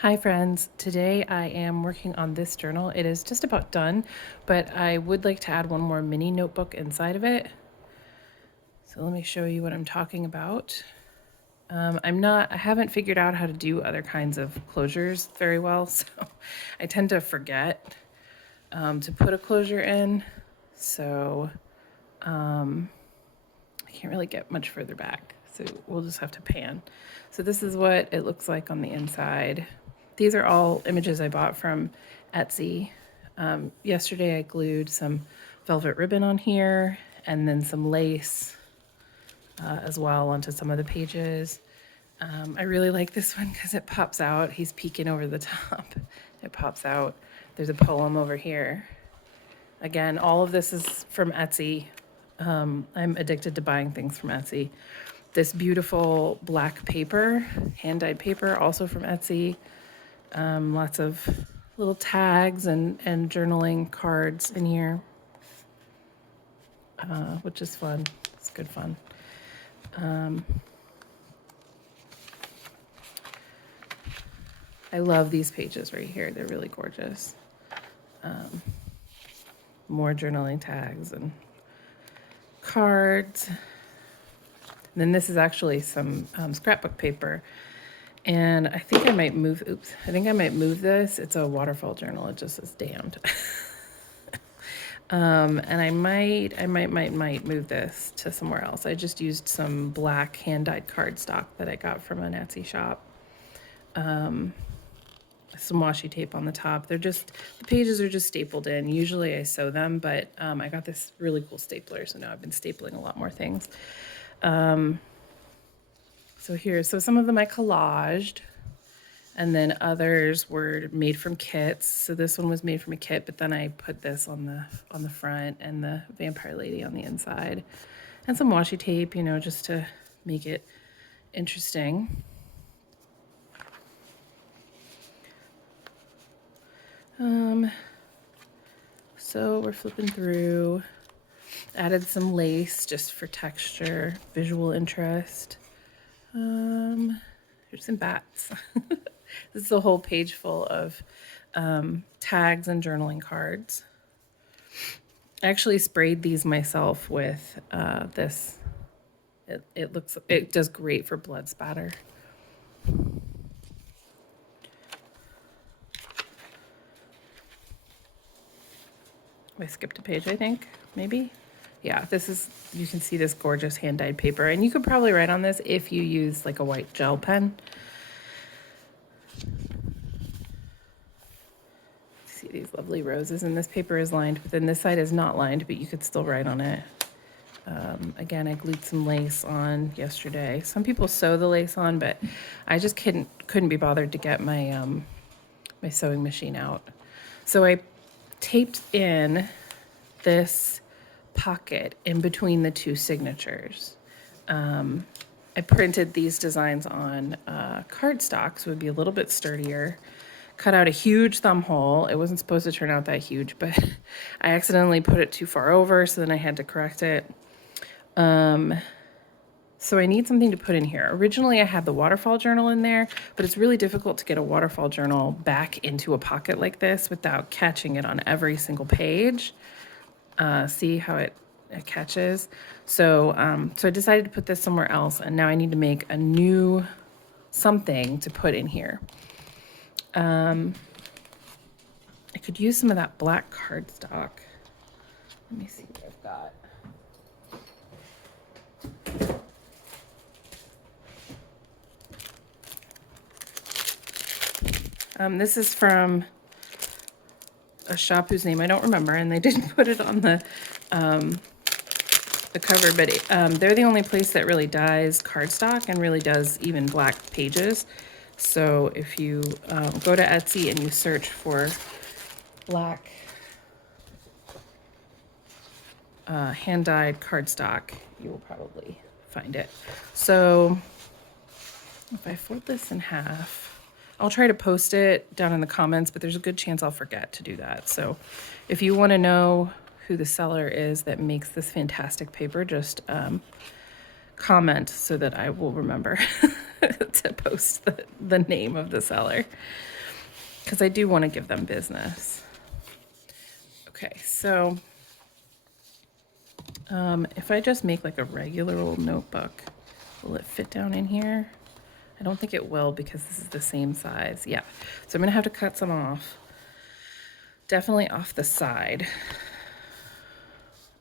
Hi friends, today I am working on this journal. It is just about done, but I would like to add one more mini notebook inside of it. So let me show you what I'm talking about. I haven't figured out how to do other kinds of closures very well, so I tend to forget to put a closure in. So I can't really get much further back, so we'll just have to pan. So this is what it looks like on the inside. These are all images I bought from Etsy. Yesterday I glued some velvet ribbon on here and then some lace as well onto some of the pages. I really like this one because it pops out. He's peeking over the top. It pops out. There's a poem over here. Again, all of this is from Etsy. I'm addicted to buying things from Etsy. This beautiful black paper, hand-dyed paper, also from Etsy. Lots of little tags and journaling cards in here, which is fun. It's good fun. I love these pages right here. They're really gorgeous. More journaling tags and cards. And then this is actually some scrapbook paper. And I think I might move, I think I might move this. It's a waterfall journal. It just is damned. And I might move this to somewhere else. I just used some black hand-dyed cardstock that I got from an Etsy shop. Some washi tape on the top. The pages are just stapled in. Usually I sew them, but I got this really cool stapler, so now I've been stapling a lot more things. So some of them I collaged, and then others were made from kits. So this one was made from a kit, but then I put this on the front and the vampire lady on the inside, and some washi tape, just to make it interesting. So we're flipping through, added some lace just for texture, visual interest. Here's some bats. This is a whole page full of tags and journaling cards. I actually sprayed these myself with this. It does great for blood spatter. I skipped a page, I think, maybe. Yeah, you can see this gorgeous hand-dyed paper, and you could probably write on this if you use like a white gel pen. See these lovely roses, and this paper is lined, but then this side is not lined, but you could still write on it. Again, I glued some lace on yesterday. Some people sew the lace on, but I just couldn't be bothered to get my my sewing machine out. So I taped in this pocket in between the two signatures. I printed these designs on cardstock, so it would be a little bit sturdier. Cut out a huge thumb hole. It wasn't supposed to turn out that huge, but I accidentally put it too far over, so then I had to correct it. So I need something to put in here. Originally I had the waterfall journal in there, but it's really difficult to get a waterfall journal back into a pocket like this without catching it on every single page. See how it catches? So I decided to put this somewhere else, and now I need to make a new something to put in here. I could use some of that black cardstock. Let me see what I've got. This is from a shop whose name I don't remember, and they didn't put it on the cover, but they're the only place that really dyes cardstock and really does even black pages. So if you go to Etsy and you search for black hand-dyed cardstock, you will probably find it. So if I fold this in half, I'll try to post it down in the comments, but there's a good chance I'll forget to do that. So if you want to know who the seller is that makes this fantastic paper, just comment so that I will remember. to post the name of the seller because I do want to give them business. Okay, so if I just make like a regular old notebook, will it fit down in here? I don't think it will because this is the same size. Yeah, so I'm gonna have to cut some off. Definitely off the side.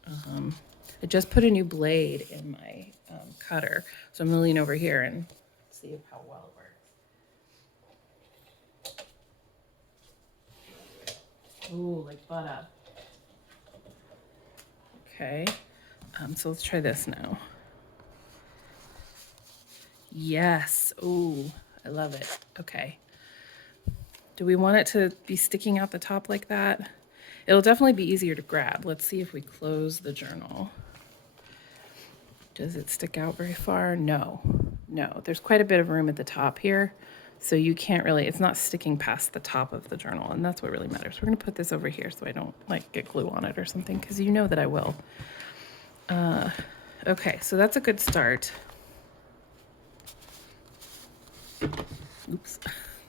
I just put a new blade in my cutter, so I'm gonna lean over here and see how well it works. Ooh, like butter. Okay, so let's try this now. Yes, ooh, I love it. Okay. Do we want it to be sticking out the top like that? It'll definitely be easier to grab. Let's see if we close the journal. Does it stick out very far? No, no. There's quite a bit of room at the top here, so you can't really, it's not sticking past the top of the journal, and that's what really matters. We're gonna put this over here so I don't like get glue on it or something, because you know that I will. Okay, so that's a good start. Oops,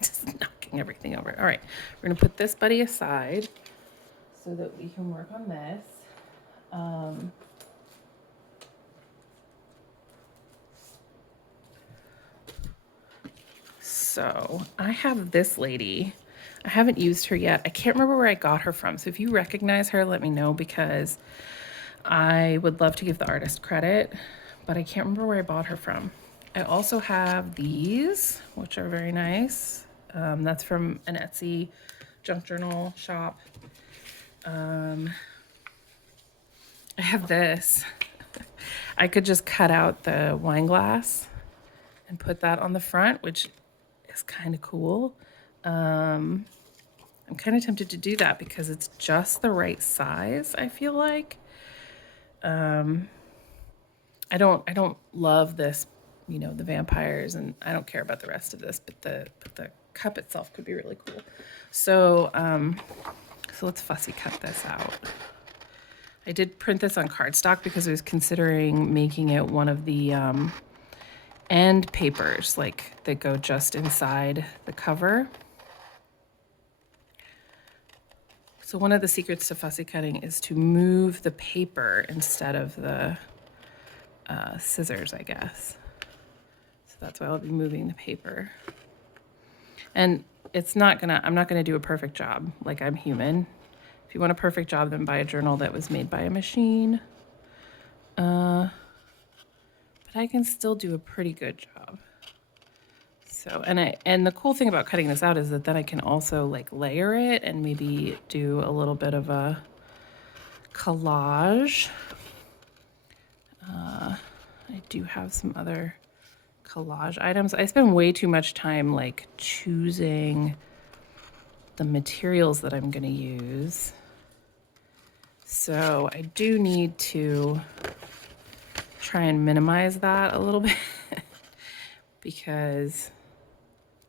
just knocking everything over. All right, we're gonna put this buddy aside so that we can work on this. So I have this lady. I haven't used her yet. I can't remember where I got her from. So if you recognize her, let me know, because I would love to give the artist credit, but I can't remember where I bought her from. I also have these, which are very nice. That's from an Etsy junk journal shop. I have this. I could just cut out the wine glass and put that on the front, which is kind of cool. I'm kind of tempted to do that because it's just the right size, I feel like. I don't love this, you know, the vampires, and I don't care about the rest of this, but the cup itself could be really cool. So so let's fussy cut this out. I did print this on cardstock because I was considering making it one of the end papers, like that go just inside the cover. So one of the secrets to fussy cutting is to move the paper instead of the scissors, I guess. So that's why I'll be moving the paper. And I'm not gonna do a perfect job. Like, I'm human. If you want a perfect job, then buy a journal that was made by a machine. But I can still do a pretty good job. So, and the cool thing about cutting this out is that then I can also like layer it and maybe do a little bit of a collage. I do have some other collage items. I spend way too much time like choosing the materials that I'm gonna use. So I do need to try and minimize that a little bit because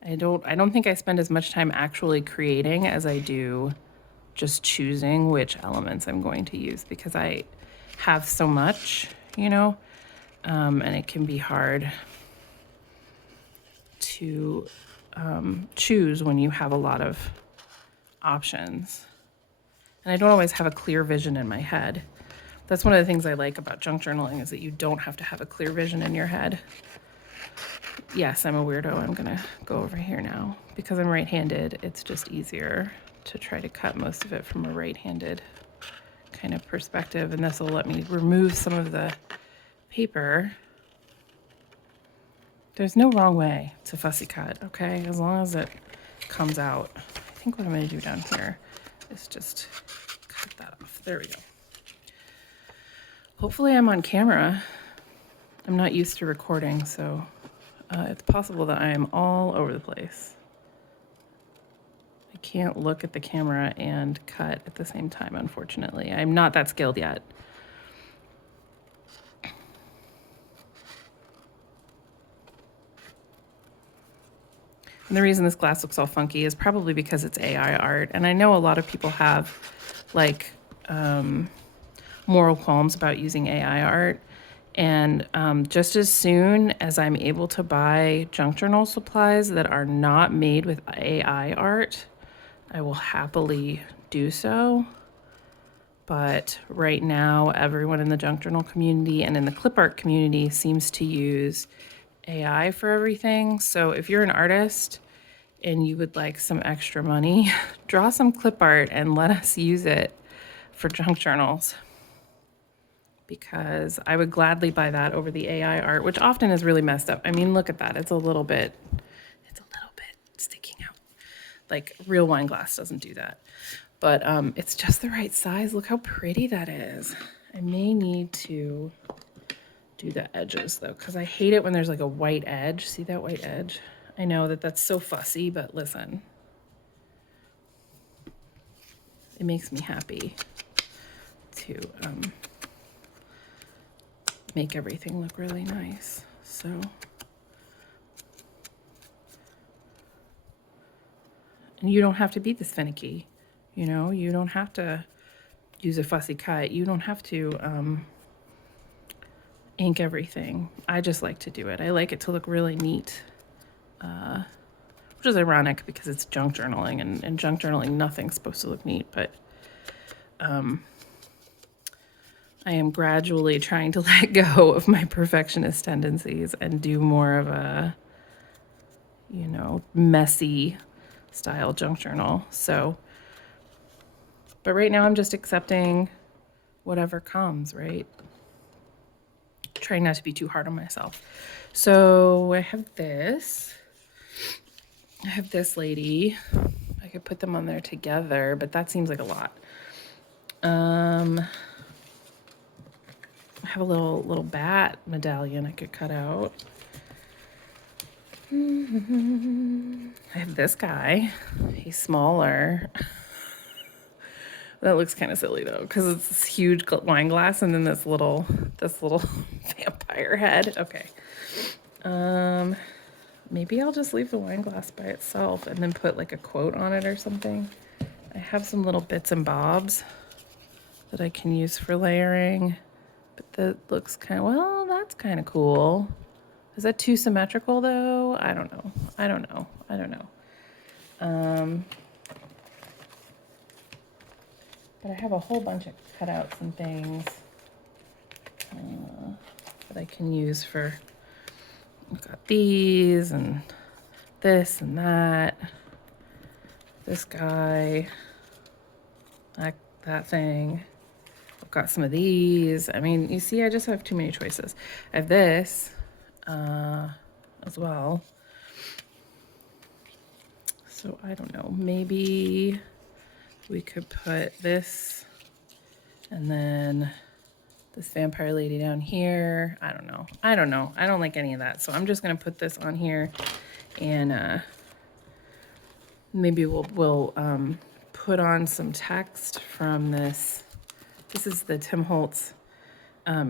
I don't think I spend as much time actually creating as I do just choosing which elements I'm going to use, because I have so much, you know, and it can be hard to choose when you have a lot of options. And I don't always have a clear vision in my head. That's one of the things I like about junk journaling, is that you don't have to have a clear vision in your head. Yes, I'm a weirdo. I'm gonna go over here now. Because I'm right-handed, it's just easier to try to cut most of it from a right-handed kind of perspective, and this will let me remove some of the paper. There's no wrong way to fussy cut, okay? As long as it comes out. I think what I'm gonna do down here is just cut that off. There we go. Hopefully I'm on camera. I'm not used to recording, so it's possible that I am all over the place. I can't look at the camera and cut at the same time, unfortunately. I'm not that skilled yet. And the reason this glass looks all funky is probably because it's AI art. And I know a lot of people have like moral qualms about using AI art. And just as soon as I'm able to buy junk journal supplies that are not made with AI art, I will happily do so. But right now, everyone in the junk journal community and in the clip art community seems to use AI for everything. So if you're an artist and you would like some extra money, draw some clip art and let us use it for junk journals. Because I would gladly buy that over the AI art, which often is really messed up. I mean, look at that. It's a little bit sticking out. Like real wine glass doesn't do that. But it's just the right size. Look how pretty that is. I may need to do the edges though, because I hate it when there's like a white edge. See that white edge? I know that that's so fussy, but listen. It makes me happy to make everything look really nice. So, and you don't have to be this finicky. You know, you don't have to use a fussy cut. You don't have to ink everything. I just like to do it. I like it to look really neat, which is ironic because it's junk journaling, and junk journaling, nothing's supposed to look neat, but I am gradually trying to let go of my perfectionist tendencies and do more of a, you know, messy style junk journal. So, but right now I'm just accepting whatever comes, right? Trying not to be too hard on myself. So I have this lady. I could put them on there together, but that seems like a lot. I have a little bat medallion I could cut out. I have this guy. He's smaller. That looks kind of silly though, because it's this huge wine glass and then this little vampire head. Okay. Maybe I'll just leave the wine glass by itself and then put like a quote on it or something. I have some little bits and bobs that I can use for layering, but that looks kind of, well, that's kind of cool. Is that too symmetrical though? I don't know. But I have a whole bunch of cutouts and things that I can use for, I've got these and this and that, this guy, that thing. I've got some of these. I mean, you see, I just have too many choices. I have this as well. So I don't know, maybe we could put this and then this vampire lady down here. I don't know. I don't like any of that. So I'm just going to put this on here and maybe we'll put on some text from this. This is the Tim Holtz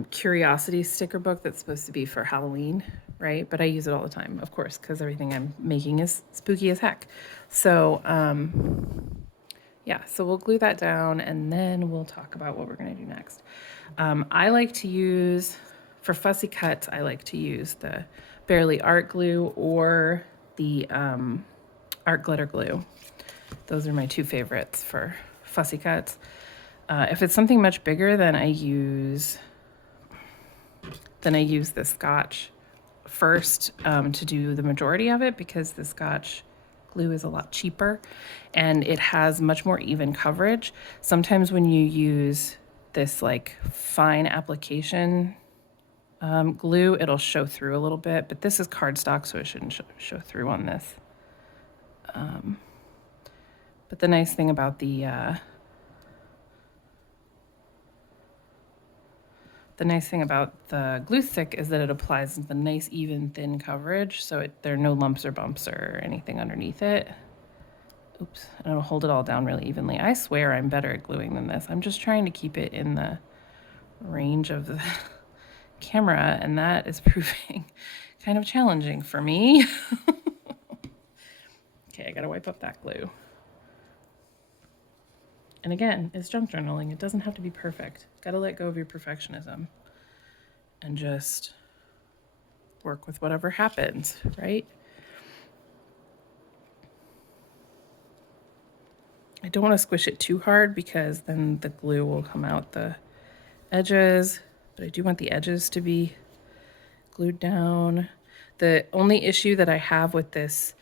Curiosity sticker book that's supposed to be for Halloween, right? But I use it all the time, of course, because everything I'm making is spooky as heck. So, yeah, so we'll glue that down and then we'll talk about what we're going to do next. I like to use, for fussy cuts, I like to use the Barely Art Glue or the Art Glitter Glue. Those are my two favorites for fussy cuts. If it's something much bigger, then I use the Scotch first to do the majority of it, because the Scotch glue is a lot cheaper and it has much more even coverage. Sometimes when you use this like fine application glue, it'll show through a little bit, but this is cardstock, so it shouldn't show through on this. But the nice thing about the glue stick is that it applies the nice, even, thin coverage, so there are no lumps or bumps or anything underneath it. Oops, and it'll hold it all down really evenly. I swear I'm better at gluing than this. I'm just trying to keep it in the range of the camera, and that is proving kind of challenging for me. Okay, I gotta wipe up that glue. And again, it's junk journaling. It doesn't have to be perfect. Gotta let go of your perfectionism. and just work with whatever happens, right? I don't want to squish it too hard because then the glue will come out the edges, but I do want the edges to be glued down. The only issue that I have with this,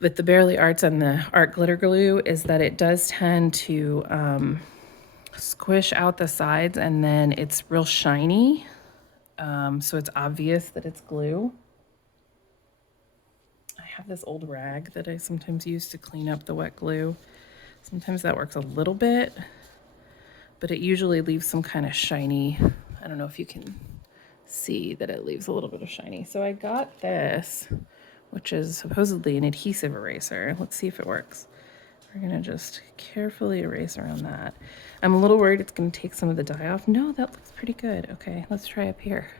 with the Barely Arts and the art glitter glue, is that it does tend to squish out the sides and then it's real shiny. So it's obvious that it's glue. I have this old rag that I sometimes use to clean up the wet glue. Sometimes that works a little bit, but it usually leaves some kind of shiny. I don't know if you can see that it leaves a little bit of shiny. So I got this, which is supposedly an adhesive eraser. Let's see if it works. We're gonna just carefully erase around that. I'm a little worried it's gonna take some of the dye off. No, that looks pretty good. Okay, let's try up here.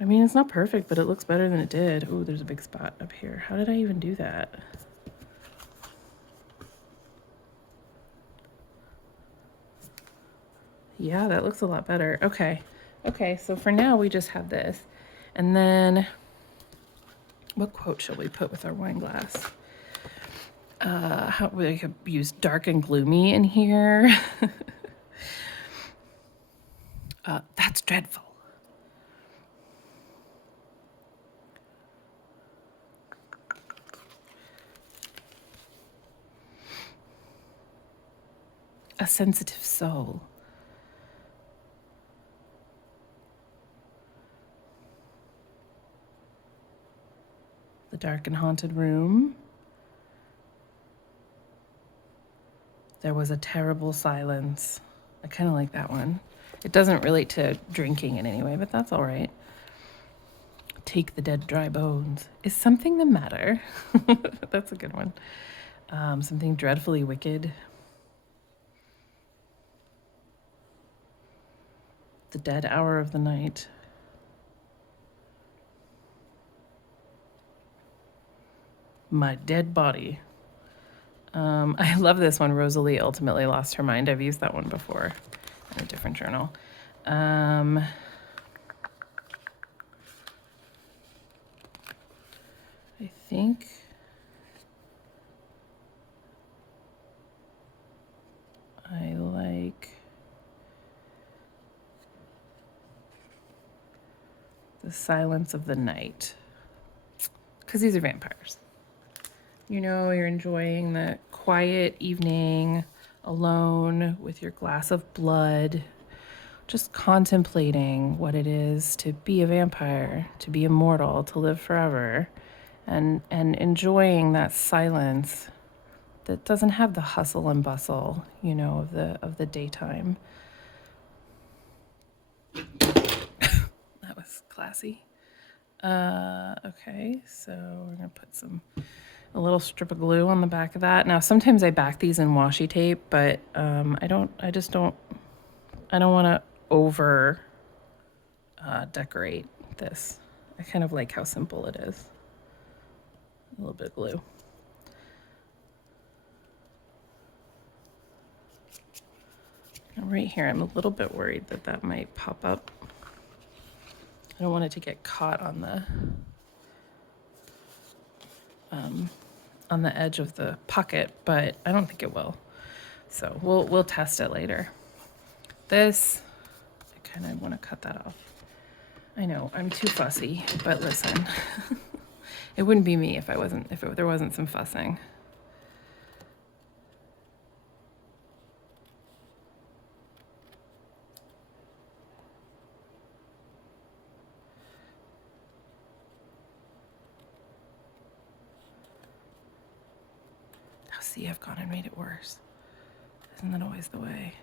I mean, it's not perfect, but it looks better than it did. Oh, there's a big spot up here. How did I even do that? Yeah, that looks a lot better. Okay. Okay, so for now we just have this. And then what quote shall we put with our wine glass? How we could use dark and gloomy in here. That's dreadful. A sensitive soul. The dark and haunted room. There was a terrible silence. I kind of like that one. It doesn't relate to drinking in any way, but that's all right. Take the dead dry bones. Is something the matter? That's a good one. Something dreadfully wicked. The dead hour of the night. My dead body. I love this one. Rosalie ultimately lost her mind. I've used that one before in a different journal. I think I like the silence of the night, because these are vampires. You know, you're enjoying the quiet evening alone with your glass of blood, just contemplating what it is to be a vampire, to be immortal, to live forever, and enjoying that silence that doesn't have the hustle and bustle, you know, of the daytime. That was classy. Okay, so we're gonna put a little strip of glue on the back of that. Now, sometimes I back these in washi tape, but I don't want to over decorate this. I kind of like how simple it is. A little bit of glue. And right here, I'm a little bit worried that that might pop up. I don't want it to get caught on the edge of the pocket, but I don't think it will. So we'll test it later. This, I kind of want to cut that off. I know I'm too fussy, but listen, it wouldn't be me if there wasn't some fussing. See, I've gone and made it worse. Isn't that always the way?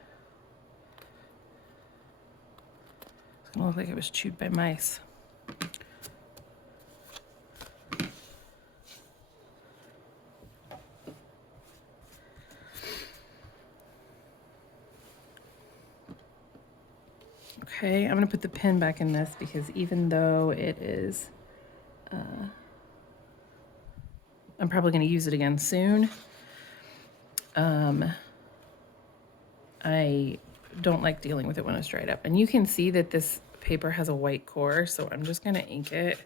It's gonna look like it was chewed by mice. Okay, I'm gonna put the pin back in this because even though it is, I'm probably gonna use it again soon. I don't like dealing with it when it's dried up. And you can see that this paper has a white core, so I'm just gonna ink it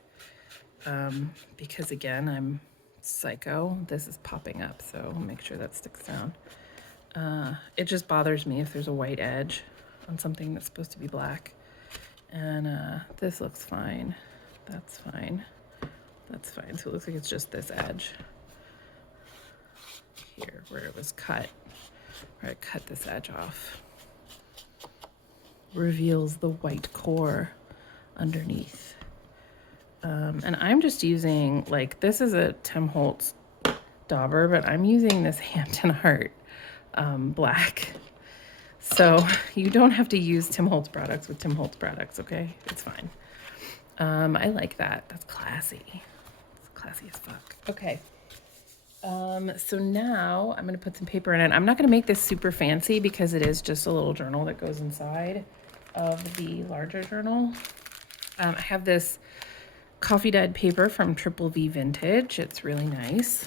because again, I'm psycho. This is popping up, so I'll make sure that sticks down. It just bothers me if there's a white edge on something that's supposed to be black. And this looks fine. That's fine. That's fine. So it looks like it's just this edge here where it was cut, where I cut this edge off. Reveals the white core underneath. And I'm just using, like, this is a Tim Holtz dauber, but I'm using this Hampton Heart black. So you don't have to use Tim Holtz products with Tim Holtz products, okay? It's fine. I like that. That's classy. It's classy as fuck. Okay. So now I'm going to put some paper in it. I'm not going to make this super fancy because it is just a little journal that goes inside of the larger journal. I have this coffee dyed paper from TripleVVintage. It's really nice.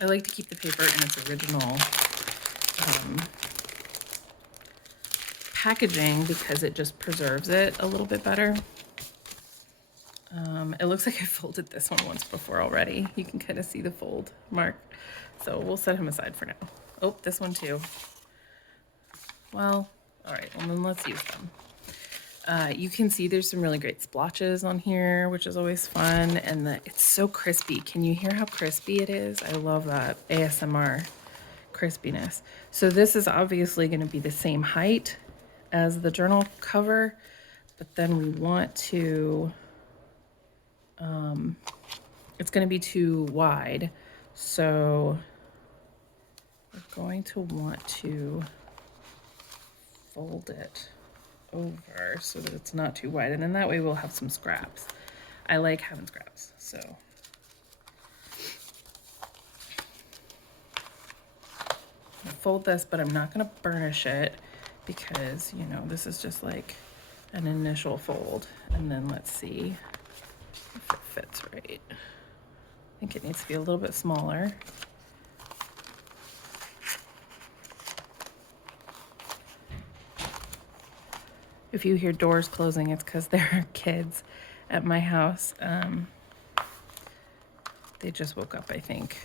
I like to keep the paper in its original packaging because it just preserves it a little bit better. It looks like I folded this one once before already. You can kind of see the fold mark. So we'll set him aside for now. Oh, this one too. Well, all right, well then let's use them. You can see there's some really great splotches on here, which is always fun. And it's so crispy. Can you hear how crispy it is? I love that ASMR crispiness. So this is obviously going to be the same height as the journal cover, but then we want to, it's going to be too wide. So we're going to want to fold it over so that it's not too wide. And then that way we'll have some scraps. I like having scraps, so. I'll fold this, but I'm not going to burnish it because, you know, this is just like an initial fold. And then let's see if it fits right. I think it needs to be a little bit smaller. If you hear doors closing, it's because there are kids at my house. They just woke up, I think.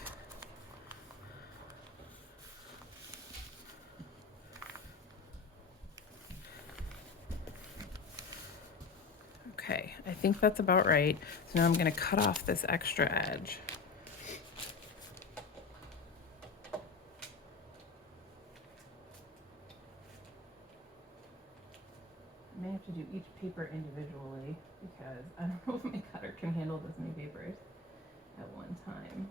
Okay, I think that's about right. So now I'm going to cut off this extra edge. I may have to do each paper individually because I don't know if my cutter can handle this many papers at one time.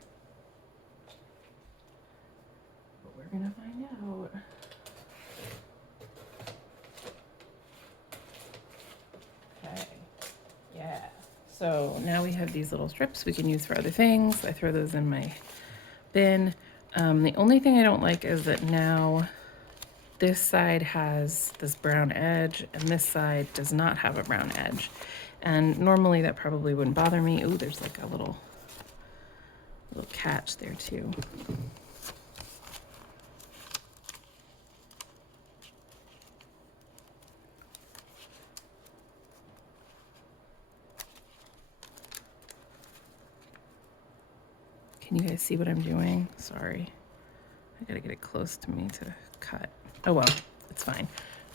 But we're going to find out. Okay. Yeah. So now we have these little strips we can use for other things. I throw those in my bin. The only thing I don't like is that now this side has this brown edge and this side does not have a brown edge. And normally that probably wouldn't bother me. Ooh, there's like a little catch there too. Can you guys see what I'm doing? Sorry. I gotta get it close to me to cut. Oh well, it's fine.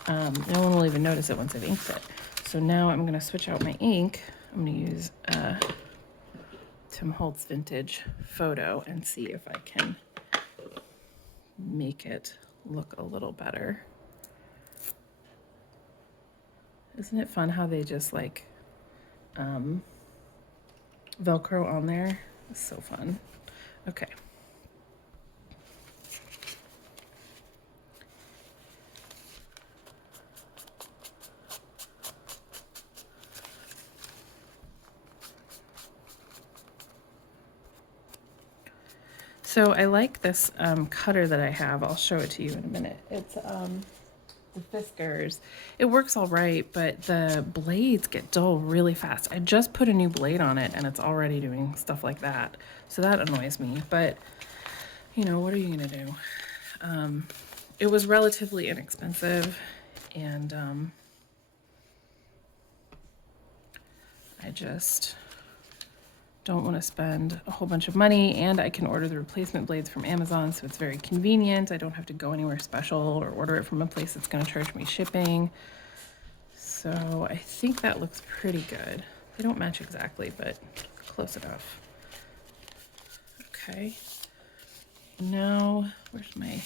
No one will even notice it once I've inked it. So now I'm gonna switch out my ink. I'm gonna use Tim Holtz Vintage Photo and see if I can make it look a little better. Isn't it fun how they just like Velcro on there? It's so fun. Okay. So I like this cutter that I have. I'll show it to you in a minute. It's the Fiskars. It works all right, but the blades get dull really fast. I just put a new blade on it and it's already doing stuff like that. So that annoys me, but you know, what are you gonna do? it was relatively inexpensive, and I just don't want to spend a whole bunch of money, and I can order the replacement blades from Amazon, so it's very convenient. I don't have to go anywhere special or order it from a place that's going to charge me shipping. So I think that looks pretty good. They don't match exactly, but close enough. Okay. Now, where's my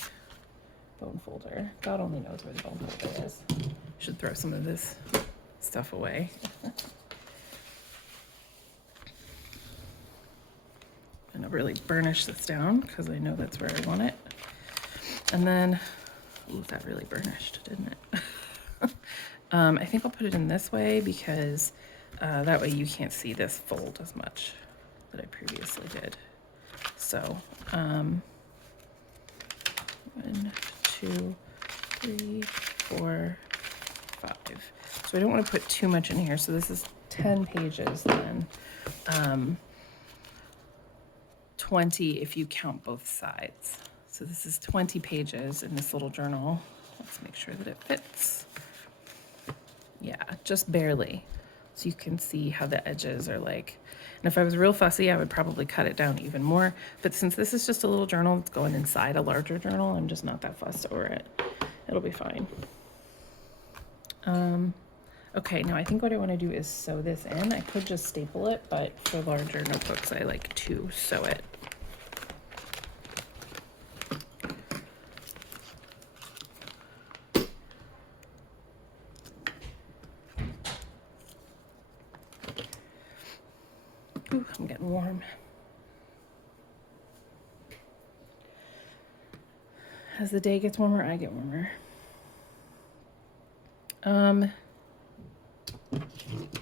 bone folder? God only knows where the bone folder is. I should throw some of this stuff away. I'm gonna really burnish this down because I know that's where I want it. And then, ooh, that really burnished, didn't it? I think I'll put it in this way because that way you can't see this fold as much that I previously did. So, 1, 2, 3, 4, 5. So I don't want to put too much in here. So this is 10 pages then. 20 if you count both sides. So this is 20 pages in this little journal. Let's make sure that it fits. Yeah, just barely. So you can see how the edges are like. And if I was real fussy, I would probably cut it down even more. But since this is just a little journal that's going inside a larger journal, I'm just not that fussed over it. It'll be fine. Okay, now I think what I want to do is sew this in. I could just staple it, but for larger notebooks, I like to sew it. Ooh, I'm getting warm. As the day gets warmer, I get warmer.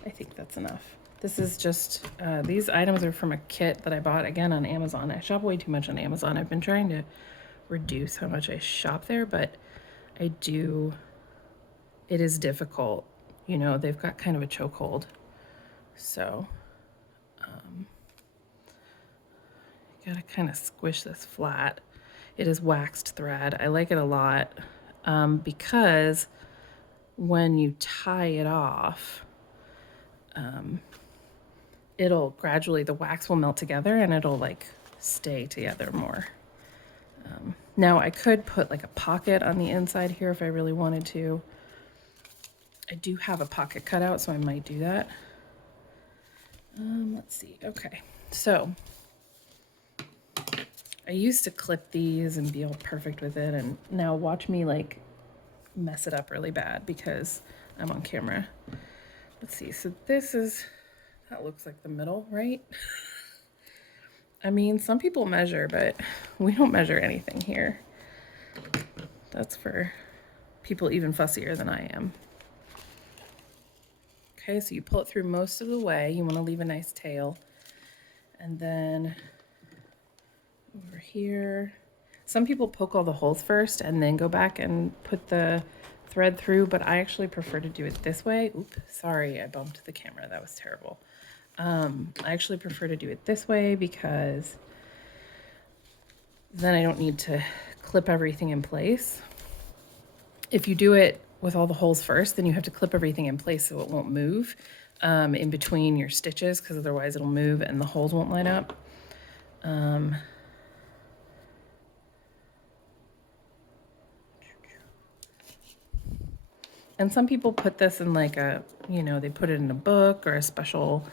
I think that's enough. This is just, these items are from a kit that I bought, again, on Amazon. I shop way too much on Amazon. I've been trying to reduce how much I shop there, but I do, it is difficult. You know, they've got kind of a chokehold. So, you gotta kind of squish this flat. It is waxed thread. I like it a lot because when you tie it off, it'll gradually, the wax will melt together and it'll like stay together more. Now I could put like a pocket on the inside here if I really wanted to. I do have a pocket cut out, so I might do that. Let's see. Okay, so I used to clip these and be all perfect with it, and now watch me like mess it up really bad because I'm on camera. Let's see. So this is, that looks like the middle, right? I mean, some people measure, but we don't measure anything here. That's for people even fussier than I am. Okay, so you pull it through most of the way. You want to leave a nice tail. And then over here, some people poke all the holes first and then go back and put the thread through, but I actually prefer to do it this way. Oops, sorry, I bumped the camera. That was terrible. I actually prefer to do it this way because then I don't need to clip everything in place. If you do it with all the holes first, then you have to clip everything in place so it won't move in between your stitches, because otherwise it'll move and the holes won't line up. And some people put this in like a, you know, they put it in a book or a special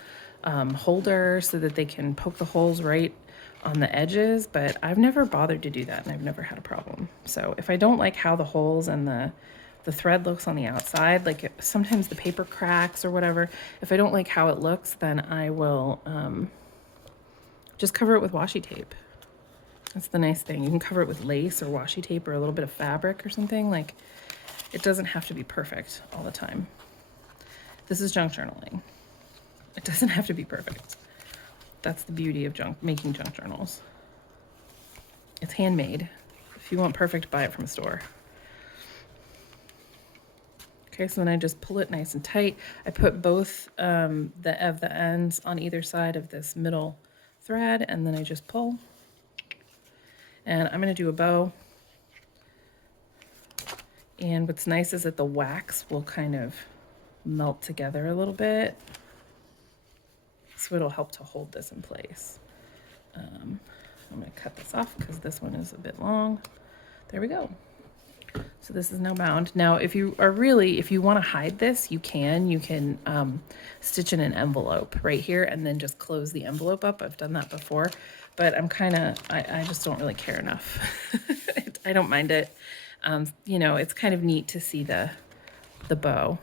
holder so that they can poke the holes right on the edges, but I've never bothered to do that and I've never had a problem. So if I don't like how the holes and the thread looks on the outside, like sometimes the paper cracks or whatever, if I don't like how it looks, then I will just cover it with washi tape. That's the nice thing. You can cover it with lace or washi tape or a little bit of fabric or something. Like, it doesn't have to be perfect all the time. This is junk journaling. It doesn't have to be perfect. That's the beauty of making junk journals. It's handmade. If you want perfect, buy it from a store. Okay, so then I just pull it nice and tight. I put both the ends on either side of this middle thread, and then I just pull. And I'm gonna do a bow. And what's nice is that the wax will kind of melt together a little bit. So it'll help to hold this in place. I'm going to cut this off because this one is a bit long. There we go. So this is now bound. Now, if you want to hide this, you can stitch in an envelope right here and then just close the envelope up. I've done that before, but I just don't really care enough. I don't mind it. You know, it's kind of neat to see the bow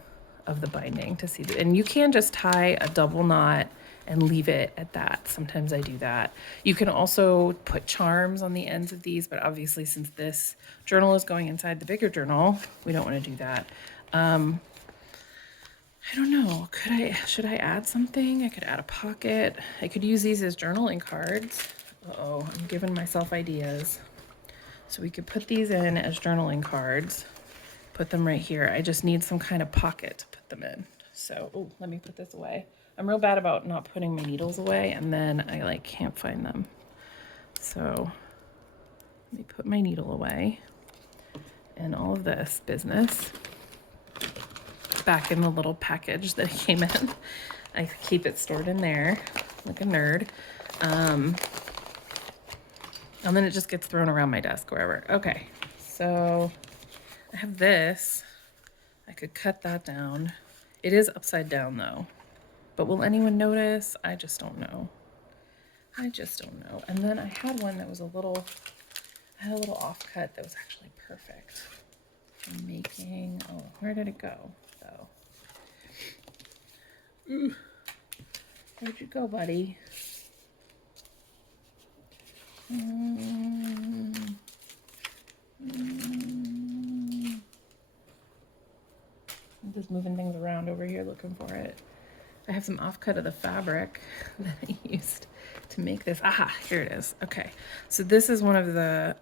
of the binding, and you can just tie a double knot and leave it at that. Sometimes I do that. You can also put charms on the ends of these, but obviously since this journal is going inside the bigger journal, we don't want to do that. I don't know, should I add something? I could add a pocket. I could use these as journaling cards. Uh-oh, I'm giving myself ideas. So we could put these in as journaling cards, put them right here. I just need some kind of pocket to put them in. So, oh, let me put this away. I'm real bad about not putting my needles away, and then I can't find them. So let me put my needle away and all of this business back in the little package that it came in. I keep it stored in there like a nerd. And then it just gets thrown around my desk wherever. Okay, so I have this. I could cut that down. It is upside down though. But will anyone notice? I just don't know. I just don't know. And then I had one that was I had a little offcut that was actually perfect for making, oh, where did it go though? Where'd you go, buddy? I'm just moving things around over here looking for it. I have some offcut of the fabric that I used to make this. Aha, here it is. Okay, so this is one of the,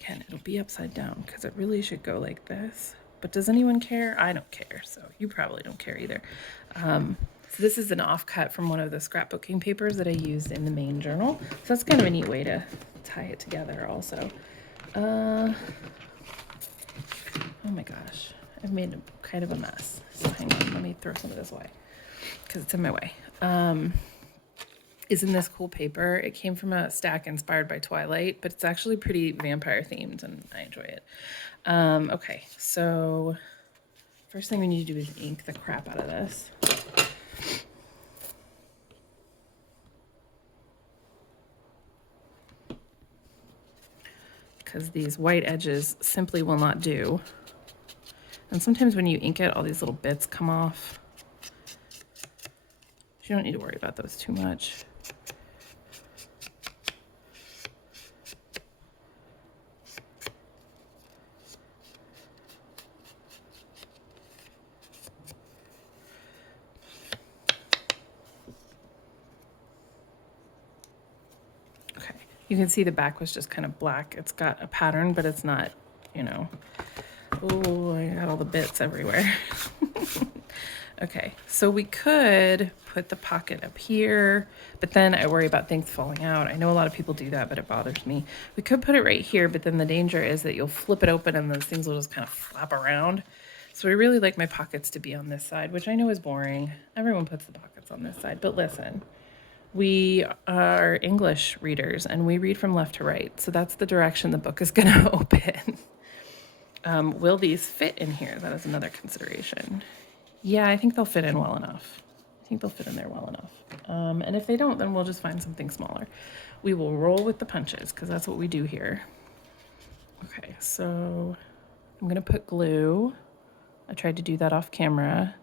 again, it'll be upside down because it really should go like this. But does anyone care? I don't care, so you probably don't care either. So this is an offcut from one of the scrapbooking papers that I used in the main journal. So that's kind of a neat way to tie it together also. Oh my gosh. I've made kind of a mess. So hang on, let me throw some of this away because it's in my way. Isn't this cool paper? It came from a stack inspired by Twilight, but it's actually pretty vampire themed and I enjoy it. Okay, so first thing we need to do is ink the crap out of this. Because these white edges simply will not do. And sometimes when you ink it, all these little bits come off. You don't need to worry about those too much. Okay, you can see the back was just kind of black. It's got a pattern, but it's not, you know, oh, I got all the bits everywhere. Okay, so we could put the pocket up here, but then I worry about things falling out. I know a lot of people do that, but it bothers me. We could put it right here, but then the danger is that you'll flip it open and those things will just kind of flap around. So I really like my pockets to be on this side, which I know is boring. Everyone puts the pockets on this side, but listen, we are English readers and we read from left to right. So that's the direction the book is gonna open. Will these fit in here? That is another consideration. Yeah, I think they'll fit in well enough. I think they'll fit in there well enough. And if they don't, then we'll just find something smaller. We will roll with the punches because that's what we do here. Okay, so I'm gonna put glue. I tried to do that off camera.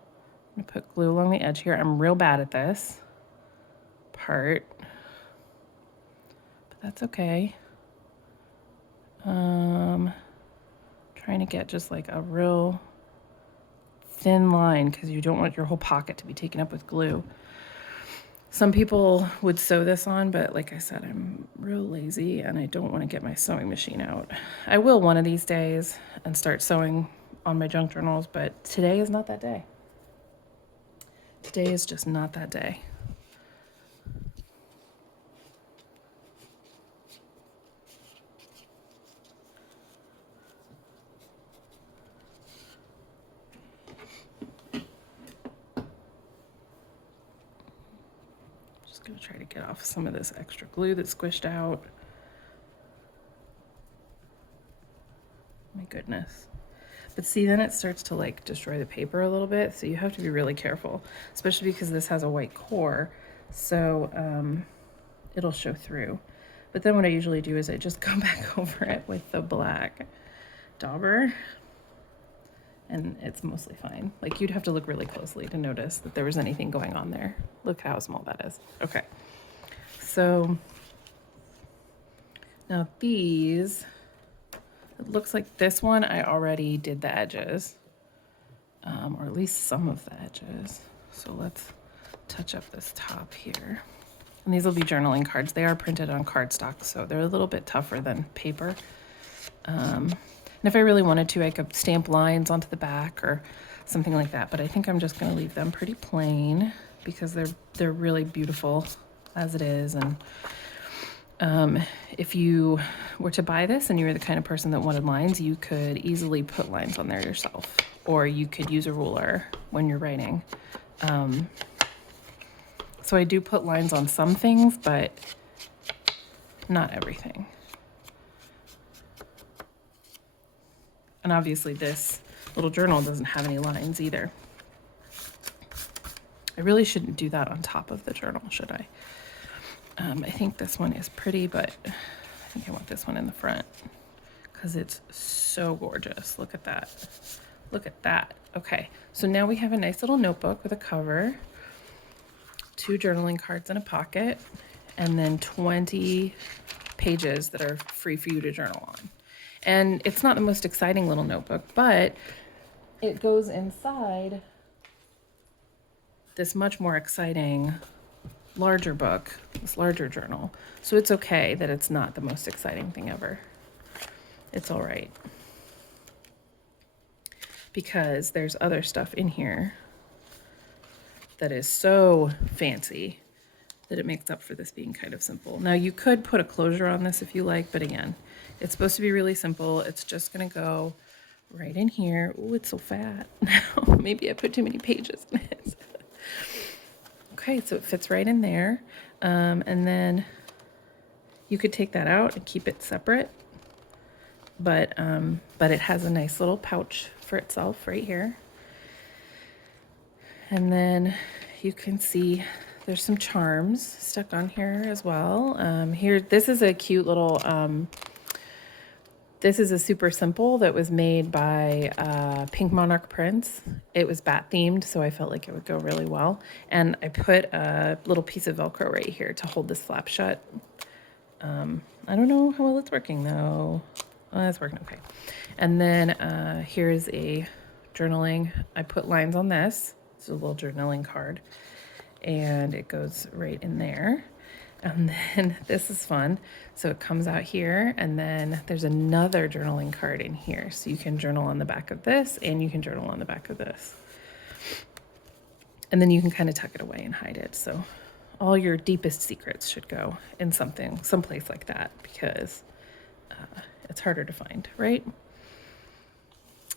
I'm gonna put glue along the edge here. I'm real bad at this part, but that's okay. Trying to get just like a real thin line because you don't want your whole pocket to be taken up with glue. Some people would sew this on, but like I said, I'm real lazy and I don't want to get my sewing machine out. I will one of these days and start sewing on my junk journals, but today is not that day. Today is just not that day. Just gonna try to get off some of this extra glue that's squished out. My goodness. But see, then it starts to like destroy the paper a little bit, so you have to be really careful, especially because this has a white core, so it'll show through. But then what I usually do is I just go back over it with the black dauber, and it's mostly fine. Like, you'd have to look really closely to notice that there was anything going on there. Look how small that is. Okay, so now these, it looks like this one I already did the edges, or at least some of the edges. So let's touch up this top here. And these will be journaling cards. They are printed on cardstock, so they're a little bit tougher than paper. And if I really wanted to, I could stamp lines onto the back or something like that. But I think I'm just going to leave them pretty plain because they're really beautiful as it is. And if you were to buy this and you were the kind of person that wanted lines, you could easily put lines on there yourself, or you could use a ruler when you're writing. So I do put lines on some things, but not everything. And obviously this little journal doesn't have any lines either. I really shouldn't do that on top of the journal, should I? I think this one is pretty, but I think I want this one in the front because it's so gorgeous. Look at that. Look at that. Okay, so now we have a nice little notebook with a cover, 2 journaling cards in a pocket, and then 20 pages that are free for you to journal on. And it's not the most exciting little notebook, but it goes inside this much more exciting, larger book, this larger journal. So it's okay that it's not the most exciting thing ever. It's all right. Because there's other stuff in here that is so fancy that it makes up for this being kind of simple. Now you could put a closure on this if you like, but again, it's supposed to be really simple. It's just gonna go right in here. Oh, it's so fat. Maybe I put too many pages in it. Okay, so it fits right in there. And then you could take that out and keep it separate, but it has a nice little pouch for itself right here. And then you can see there's some charms stuck on here as well. Here, this is a cute little, this is a super simple that was made by PinkMonarchPrints. It was bat themed, so I felt like it would go really well. And I put a little piece of Velcro right here to hold this flap shut. I don't know how well it's working though. Oh, it's working okay. And then here's a journaling. I put lines on this. It's a little journaling card, and it goes right in there. And then this is fun. So it comes out here, and then there's another journaling card in here. So you can journal on the back of this, and you can journal on the back of this. And then you can kind of tuck it away and hide it. So all your deepest secrets should go in someplace like that, because it's harder to find, right?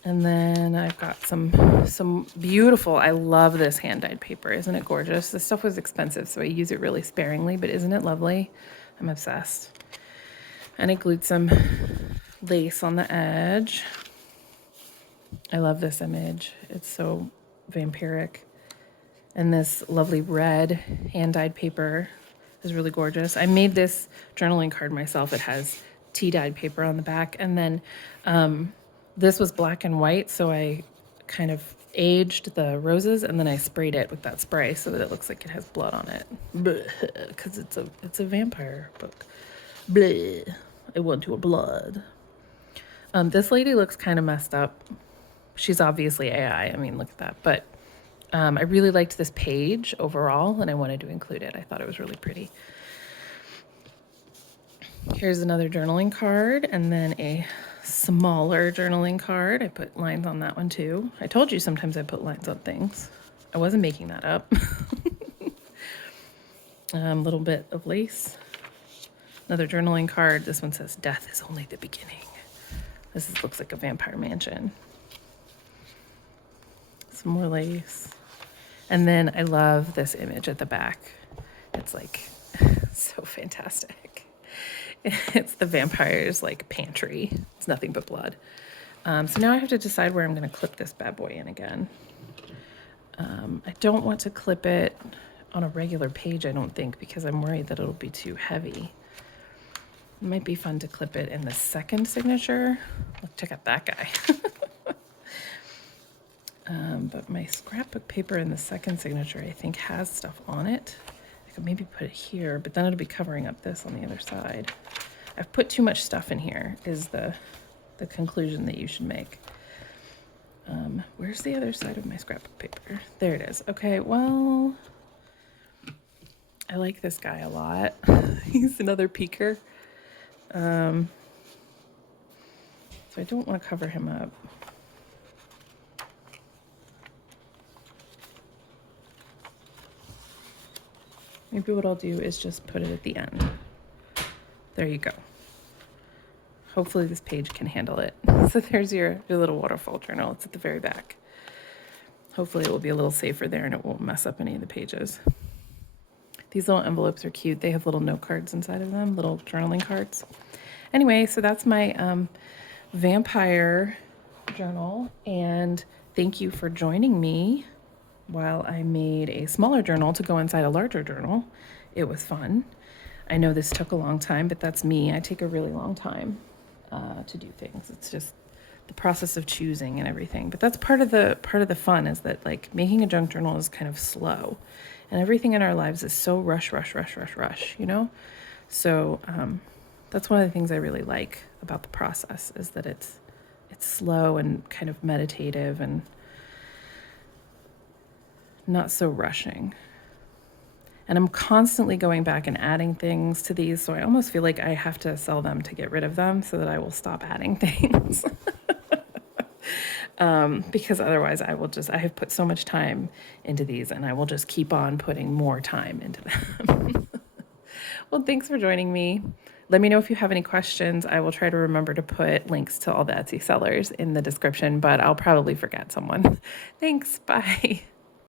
And then I've got some beautiful, I love this hand-dyed paper. Isn't it gorgeous? This stuff was expensive, so I use it really sparingly, but isn't it lovely? I'm obsessed. And I glued some lace on the edge. I love this image. It's so vampiric. And this lovely red hand-dyed paper is really gorgeous. I made this journaling card myself. It has tea-dyed paper on the back, and then this was black and white, so I kind of aged the roses, and then I sprayed it with that spray so that it looks like it has blood on it. Because it's a vampire book. Bleh. I want your blood. This lady looks kind of messed up. She's obviously AI. I mean, look at that. But I really liked this page overall, and I wanted to include it. I thought it was really pretty. Here's another journaling card, and then a smaller journaling card. I put lines on that one too. I told you sometimes I put lines on things. I wasn't making that up. Little bit of lace. Another journaling card. This one says, "Death is only the beginning." Looks like a vampire mansion. Some more lace. And then I love this image at the back. It's like so fantastic. It's the vampire's like pantry. It's nothing but blood. So now I have to decide where I'm going to clip this bad boy in again. I don't want to clip it on a regular page, I don't think, because I'm worried that it'll be too heavy. It might be fun to clip it in the second signature. Look, check out that guy. But my scrapbook paper in the second signature, I think, has stuff on it. I could maybe put it here, but then it'll be covering up this on the other side. I've put too much stuff in here, is the conclusion that you should make. Where's the other side of my scrapbook paper? There it is. Okay, well, I like this guy a lot. He's another peeker. So I don't want to cover him up. Maybe what I'll do is just put it at the end. There you go. Hopefully this page can handle it. So there's your little waterfall journal. It's at the very back. Hopefully it will be a little safer there and it won't mess up any of the pages. These little envelopes are cute. They have little note cards inside of them, little journaling cards. Anyway, so that's my vampire journal. And thank you for joining me while I made a smaller journal to go inside a larger journal. It was fun. I know this took a long time, but that's me. I take a really long time to do things. It's just the process of choosing and everything. But that's part of the fun, is that like making a junk journal is kind of slow, and everything in our lives is so rush, you know? So that's one of the things I really like about the process, is that it's slow and kind of meditative and not so rushing. And I'm constantly going back and adding things to these, so I almost feel like I have to sell them to get rid of them so that I will stop adding things. Because otherwise I have put so much time into these, and I will just keep on putting more time into them. Well, thanks for joining me. Let me know if you have any questions. I will try to remember to put links to all the Etsy sellers in the description, but I'll probably forget someone. Thanks, bye.